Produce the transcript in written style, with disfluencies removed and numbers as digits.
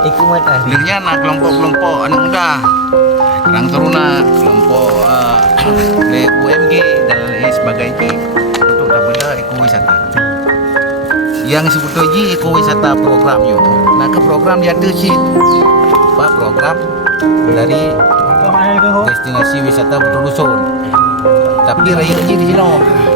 Ikut mata. Clearnya anak kelompok-kelompok anak muda, Karang Taruna, kelompok UMG dan lain sebagainya untuk daripada ekowisata. Yang sebetulnya ekowisata programnya. Nah ke program dia ada sih, Pak, program dari destinasi wisata berdusun. Tapi raya kecil di sini.